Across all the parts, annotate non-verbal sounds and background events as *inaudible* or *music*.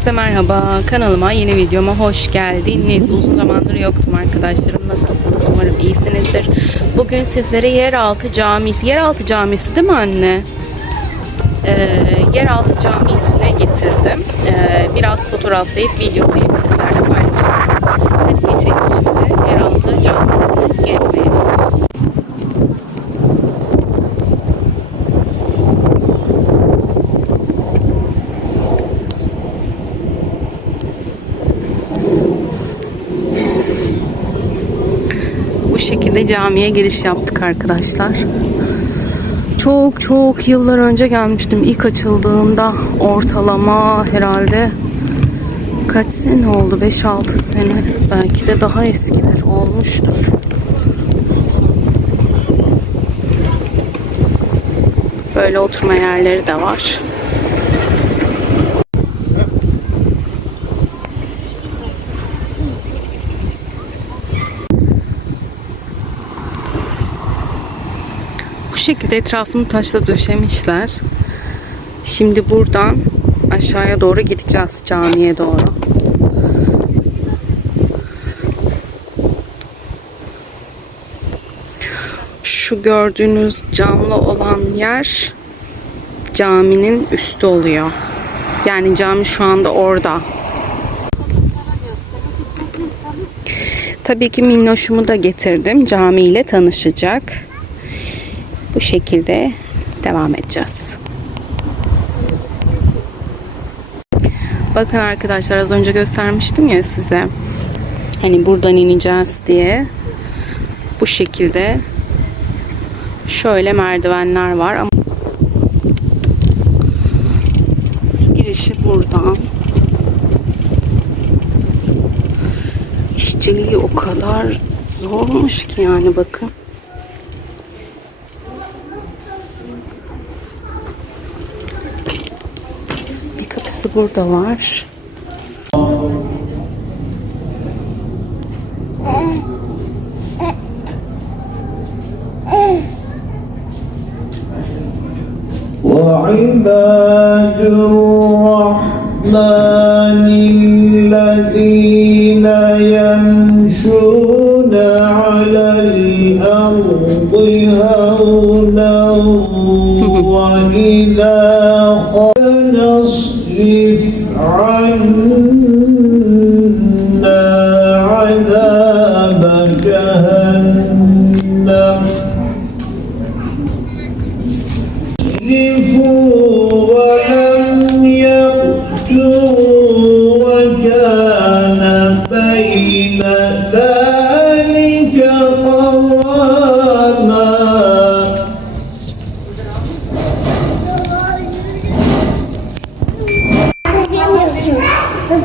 Herkese merhaba. Kanalıma yeni videoma hoş geldiniz. Uzun zamandır yoktum arkadaşlarım. Nasılsınız? Umarım iyisinizdir. Bugün sizlere Yeraltı Camisi, Yeraltı Camisi değil mi anne? Ee, Yeraltı Camisi'ne getirdim. Ee, biraz fotoğraflayıp videolayıp sizlerle paylaşacağım. Hadi geçelim şimdi Yeraltı Camisi'ni gezmeye. Bu şekilde camiye giriş yaptık arkadaşlar. Çok çok yıllar önce gelmiştim. İlk açıldığında ortalama herhalde kaç sene oldu? 5-6 sene. Belki de daha eskidir. Olmuştur. Böyle oturma yerleri de var. Şekilde etrafını taşla döşemişler. Şimdi buradan aşağıya doğru gideceğiz camiye doğru. Şu gördüğünüz camlı olan yer caminin üstü oluyor. Yani cami şu anda orada. Tabii ki minnoşumu da getirdim. Camiyle tanışacak. Bu şekilde devam edeceğiz. Bakın arkadaşlar az önce göstermiştim ya size. Hani buradan ineceğiz diye. Bu şekilde şöyle merdivenler var ama girişi buradan. İşçiliği o kadar zormuş ki yani bakın. Burada var. وعباد الرحمن الذين يمشون على الأرض هونا *laughs* وإذا خلنا نصرف عنا عذاب جهنم.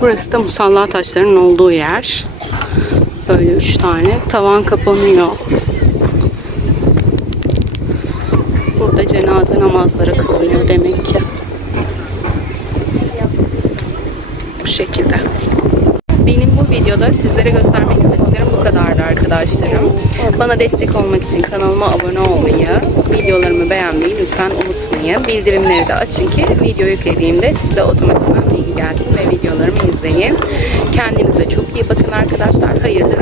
Burası da musalla taşlarının olduğu yer. Böyle üç tane. Tavan kapanıyor. Burada cenaze namazları kılınıyor demek ki. bu şekilde. Benim bu videoda sizlere göstermek kadardı arkadaşlarım. Bana destek olmak için kanalıma abone olmayı, videolarımı beğenmeyi lütfen unutmayın. Bildirimleri de açın ki video yüklediğimde size otomatikman bilgi gelsin ve videolarımı izleyin. Kendinize çok iyi bakın arkadaşlar. Hayırlı